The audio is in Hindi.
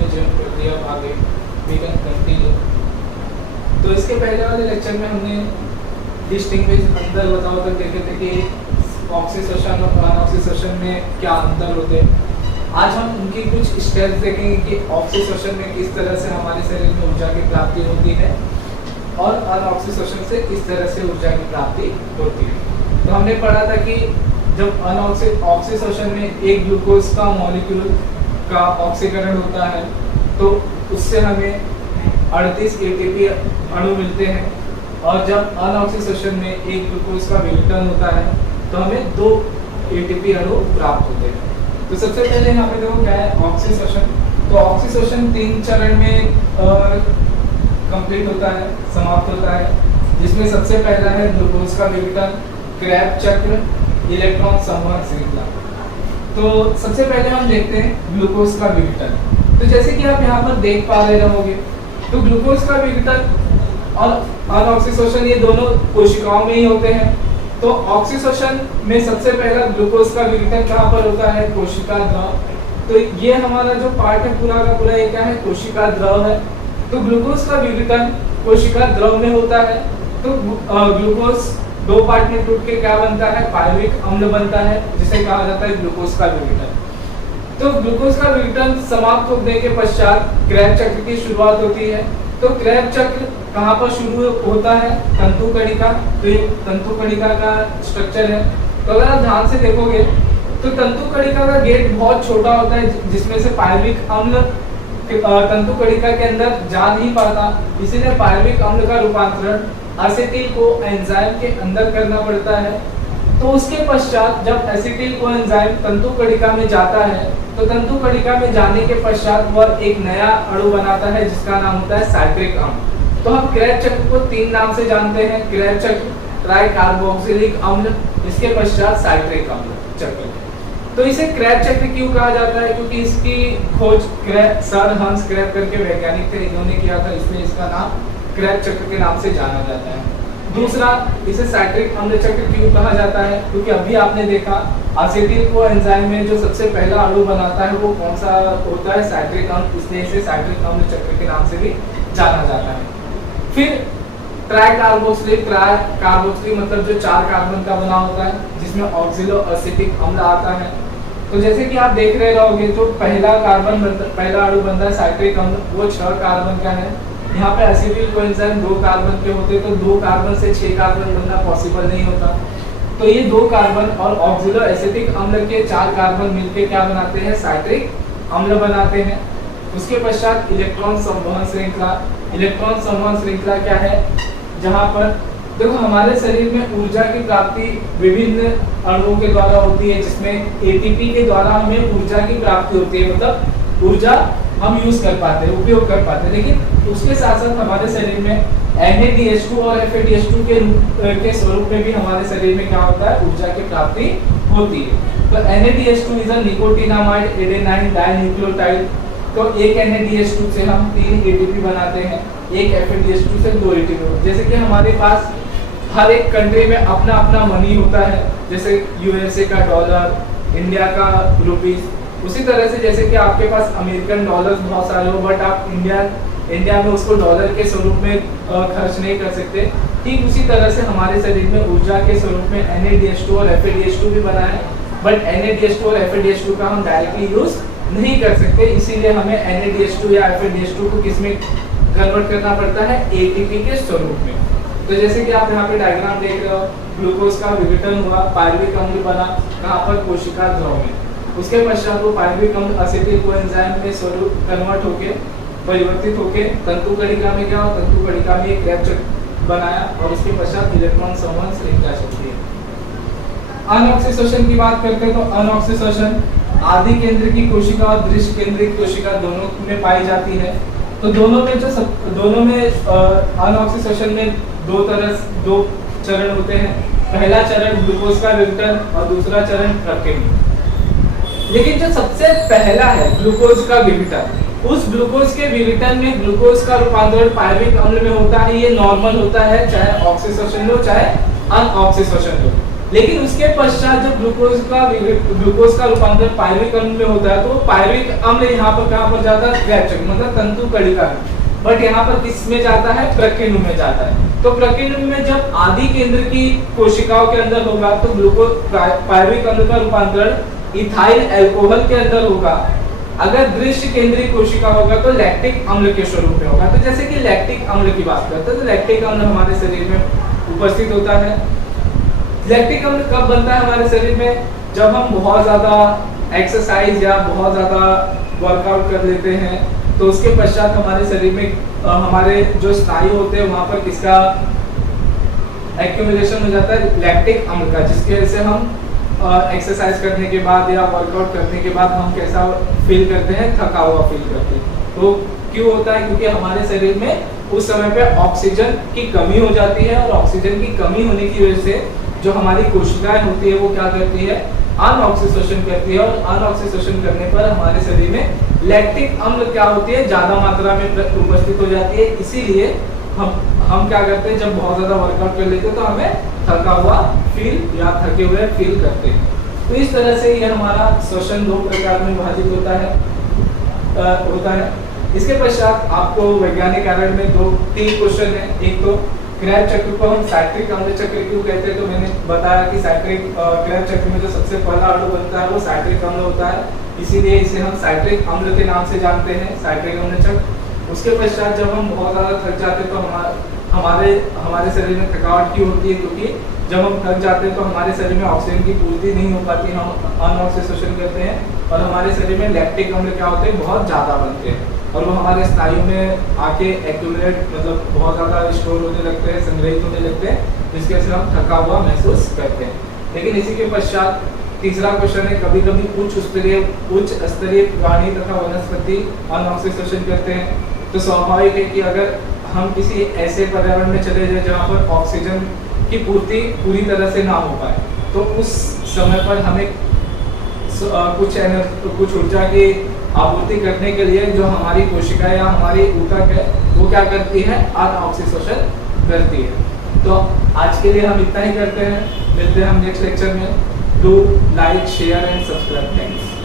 में ज्वाइन कर दिया, आगे वी कैन कंटिन्यू। तो इसके पहले वाले लेक्चर में हमने डिस्टिंग्विश अंतर बताओ तक देखे थे कि ऑक्सीडेशन और अनऑक्सीडेशन में क्या अंतर होते हैं। आज हम उनकी कुछ स्टेप्स देखेंगे कि ऑक्सीडेशन में किस तरह से हमारे शरीर में ऊर्जा की प्राप्ति होती है और अनऑक्सीडेशन से किस तरह से ऊर्जा की प्राप्ति होती है। तो हमने पढ़ा था कि जब ऑक्सीडेशन में एक ग्लूकोज का मॉलिक्यूल का ऑक्सीकरण होता है तो उससे हमें 38 एटीपी अणु मिलते हैं, और जब अनऑक्सीडेशन में एक ग्लूकोज का विघटन होता है तो हमें 2 एटीपी अणु प्राप्त होते हैं। तो सबसे पहले यहाँ पे देखो क्या है ऑक्सीडेशन। तो ऑक्सीडेशन 3 चरण में कंप्लीट होता है, समाप्त होता है, जिसमें सबसे पहला है ग्लूकोज का विघटन, क्रेब्स चक्र, इलेक्ट्रॉन संवहन श्रृंखला। तो सबसे पहले हम देखते हैं ग्लूकोज का विघटन। तो जैसे कि आप यहाँ पर देख पा रहे होंगे, तो ग्लूकोज का विघटन और अनऑक्सीडेशन ये दोनों कोशिकाओं में ही होते हैं। तो ऑक्सीडेशन में सबसे पहला ग्लूकोज का विघटन कहाँ पर होता है? कोशिका द्रव। तो ये हमारा जो पार्ट है पूरा का पूरा ये क्या है? कोशिका द्रव है। तो ग्लूकोज का विघटन कोशिका द्रव में होता है। तो ग्लूकोज 2 पार्ट में टूट के क्या बनता है? पायरुविक अम्ल बनता है, जिसे कहा जाता है ग्लूकोज का विघटन। तो ग्लूकोज का विघटन समाप्त होने के पश्चात क्रेब्स चक्र की शुरुआत होती है। तो क्रेब्स चक्र कहाँ पर शुरू होता है? तंतु कणिका। तो ये तंतु कणिका का स्ट्रक्चर है। तो अगर आप ध्यान से देखोगे तो तंतु कणिका का गेट बहुत छोटा होता है, जिसमें से पायरुविक अम्ल तंतु कणिका के अंदर जा नहीं पाता, इसीलिए पायरुविक अम्ल का रूपांतरण एसिटिल को एंजाइम के अंदर करना पड़ता है। तो उसके पश्चात जब एसिटिल को एंजाइम तंतु कणिका में जाता है तो तंतु कणिका में जाने के पश्चात वह एक नया अणु बनाता है जिसका नाम होता है साइट्रिक अम्ल। तो हम क्रेब्स चक्र को 3 नाम से जानते हैं, क्रेब्स चक्र, ट्राई कार्बोक्सिलिक अम्ल, इसके पश्चात साइट्रिक अम्ल चक्र। तो इसे क्रेब्स चक्र क्यों कहा जाता है? क्योंकि इसकी खोज सर हंस क्रेब्स करके वैज्ञानिक थे, इन्होंने किया था, इसलिए इसका नाम क्रेब्स चक्र के नाम से जाना जाता है। दूसरा, इसे साइट्रिक अम्ल चक्र क्यों कहा जाता है? क्योंकि अभी आपने देखा एसिटिल को एंजाइम में जो सबसे पहला अणु बनाता है वो कौन सा होता है? साइट्रिक अम्ल, इसलिए इसे साइट्रिक अम्ल चक्र के नाम से भी जाना जाता है। फिर ट्राई कार्बोक्सिलिक मतलब जो 4 कार्बन का बना होता है, जिसमें ऑक्सिलो एसिटिक अम्ल आता है। तो जैसे कि आप देख रहे होगे जो पहला अणु बनता है साइट्रिक अम्ल, वो 6 कार्बन का है। यहाँ पे एसिटिल कोएंजाइम 2 कार्बन के होते, तो 2 कार्बन से 6 कार्बन बनना पॉसिबल नहीं होता। तो ये 2 कार्बन और ऑक्सिलो एसिटिक अम्ल के 4 कार्बन मिलके क्या बनाते हैं? साइट्रिक अम्ल बनाते हैं। उसके पश्चात इलेक्ट्रॉन संवहन श्रृंखला। इलेक्ट्रॉन संवहन श्रृंखला क्या है? जहाँ पर देखो हमारे शरीर में ऊर्जा की प्राप्ति विभिन्न अणुओं के द्वारा होती है, जिसमें एटीपी के द्वारा हमें ऊर्जा की प्राप्ति होती है, मतलब ऊर्जा हम यूज कर पाते हैं, उपयोग कर पाते हैं। लेकिन उसके साथ साथ हमारे शरीर में NADH2 और FADH2 के स्वरूप में भी हमारे शरीर में क्या होता है? ऊर्जा की प्राप्ति होती है। तो NADH2 is a nicotinamide adenine dinucleotide. तो एक NADH2 से हम 3 ATP बनाते हैं, एक FADH2 से 2 ATP। जैसे कि हमारे पास हर एक कंट्री में अपना अपना मनी होता है, जैसे USA का डॉलर, इंडिया का रुपीस। उसी तरह से जैसे कि आपके पास अमेरिकन डॉलर्स बहुत सारे हो, बट आप इंडिया में उसको डॉलर के स्वरूप में खर्च नहीं कर सकते, ठीक उसी तरह से हमारे शरीर में ऊर्जा के स्वरूप में NADH2 और FADH2 भी बना है, बट NADH2 और FADH2 का हम डायरेक्टली यूज नहीं कर सकते, इसीलिए हमें NADH2 या FADH2 को किस में कन्वर्ट करना पड़ता है? ATP के स्वरूप में। तो जैसे कि आप यहाँ पे डायग्राम देख रहे हो, ग्लूकोज का विघटन हुआ, पायरुविक अम्ल बना, कहाँ पर? कोशिका द्रव में। उसके पश्चात वो पायरुविक अम्ल एसिटिल कोएंजाइम में स्वरूप कन्वर्ट होके परिवर्तित होके तंतु कणिका में क्या हो? तंतु कणिका में एक क्रेब्स चक्र बनाया, और उसके पश्चात इलेक्ट्रॉन संवहन श्रृंखला चलती है। अनऑक्सीडेशन की बात करते हैं तो अनऑक्सीडेशन आदि केंद्र की कोशिका और दृश्य केंद्रित कोशिका दोनों में पाई जाती है। तो दोनों में अनऑक्सीडेशन में 2 चरण होते हैं। पहला चरण ग्लूकोज का विघटन और दूसरा चरण ट्रकिंग। लेकिन जो सबसे पहला है ग्लूकोज का विघटन, उस ग्लूकोज के विघटन में ग्लूकोज का रूपांतरण पायरुविक अम्ल में होता है। ये नॉर्मल होता है, चाहे ऑक्सीडेशन हो चाहे अनऑक्सीडेशन हो। लेकिन उसके पश्चात जब ग्लूकोज का रूपांतरण पायरुविक अम्ल में होता है, तो पायरुविक अम्ल यहाँ पर कहाँ पर जाता है, क्रैब मतलब तंतु कणिका में। बट यहाँ पर किस में जाता है, प्रकीर्णु में जाता है। तो प्रकीर्णु में जब आदि केंद्र की कोशिकाओं के अंदर होगा तो ग्लूकोज पायरुविक अम्ल का रूपांतरण इथाइल अल्कोहल के अंदर होगा। अगर दृश्य केंद्रीय कोशिका होगा तो लैक्टिक अम्ल के स्वरूप में होगा। तो जैसे कि लैक्टिक अम्ल की बात करते हैं, तो लैक्टिक अम्ल हमारे शरीर में उपस्थित होता है। लैक्टिक अम्ल कब बनता है हमारे शरीर में, जब हम बहुत ज्यादा एक्सरसाइज या बहुत ज्यादा वर्कआउट कर लेते हैं, तो उसके पश्चात हमारे शरीर में हमारे जो स्नायु होते हैं वहां पर किसका एक्यूमुलेशन हो जाता है, लैक्टिक अम्ल का, जिसकी वजह से हम एक्सरसाइज करने के बाद या वर्कआउट करने के बाद हम कैसा फील करते हैं, थका हुआ फील करते हैं। तो क्यों होता है, क्योंकि हमारे शरीर में उस समय पे ऑक्सीजन की कमी हो जाती है, और ऑक्सीजन की कमी होने की वजह से जो हमारी कोशिकाएं होती है वो क्या करती है, अनऑक्सीजोशन करती है, और अनऑक्सीजोशन करने पर हमारे शरीर में लैक्टिक अम्ल क्या होती है, ज्यादा मात्रा में उपस्थित हो जाती है। इसीलिए हम क्या करते हैं, जब बहुत ज्यादा वर्कआउट कर लेते हैं तो हमें थका हुआ फील या थके हुए फील करते हैं। तो इस तरह से ये हमारा श्वसन 2 प्रकार में विभाजित होता है। इसके पश्चात आपको वैज्ञानिक कारण में 2-3 क्वेश्चन है। एक तो क्रैब चक्र को हम साइट्रिक अम्ल चक्र क्यों कहते हैं, तो मैंने बताया कि साइट्रिक क्रैब चक्र में जो सबसे पहला अणु बनता है वो साइट्रिक अम्ल होता है, इसीलिए इसे हम साइट्रिक अम्ल के नाम से जानते हैं, साइट्रिक अम्ल चक्र। उसके पश्चात जब हम बहुत ज़्यादा थक जाते हैं तो हमारे शरीर में थकावट क्यों होती है, क्योंकि जब हम थक जाते हैं तो हमारे शरीर में ऑक्सीजन की पूर्ति नहीं हो पाती, हम अनऑक्सीजोशन करते हैं, और हमारे शरीर में लैक्टिक अम्ल क्या होते हैं, बहुत ज़्यादा बनते हैं, और वो हमारे स्नायु में आके एक्यूमुलेट मतलब बहुत ज़्यादा स्टोर होने लगते हैं, संग्रहित होने लगते हैं, जिसकी वजह से हम थका हुआ महसूस करते हैं। लेकिन इसी के पश्चात तीसरा क्वेश्चन है, कभी कभी उच्च स्तरीय प्राणी तथा वनस्पति अनऑक्सीजोशन करते हैं। तो स्वाभाविक है कि अगर हम किसी ऐसे पर्यावरण में चले जाए जहाँ पर ऑक्सीजन की पूर्ति पूरी तरह से ना हो पाए, तो उस समय पर हमें कुछ ऊर्जा की आपूर्ति करने के लिए जो हमारी कोशिका या हमारी ऊतक है वो क्या करती है, अनऑक्सीजोशन करती है। तो आज के लिए हम इतना ही करते हैं, मिलते हैं हम नेक्स्ट लेक्चर में। Do like, share and subscribe. Thanks.